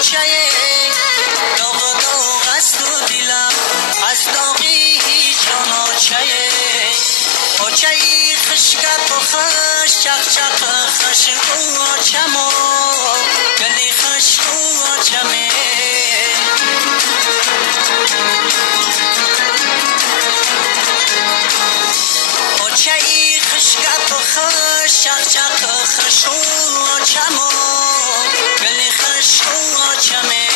منوچه داغ داغ است و دلم از داغی جانوچه اوچه خشکت و خش چق چق خش رو چمو گلی خش رو چمه اوچه خشکت و خش چق چق خش رو چمو گلی خش رو چمه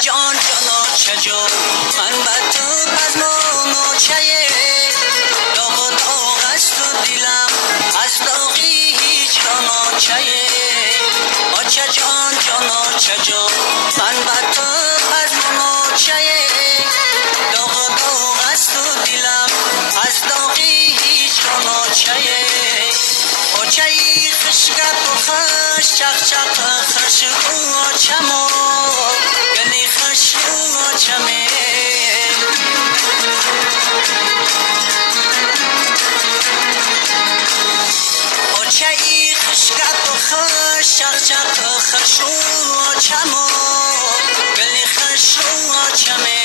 جان جانا چجو من با تو بزمونو چیه داغ و داغ است و دلم از داغی هجرانو چیه آچه جان جانا چجو من با تو بزمونو چیه داغ و داغ است و دلم از داغی هجرانو چیه آچه خشکت و خش چق چق خش و چمو اوچه خشکت و خش چق چق خش و چمو گلی خش و چمه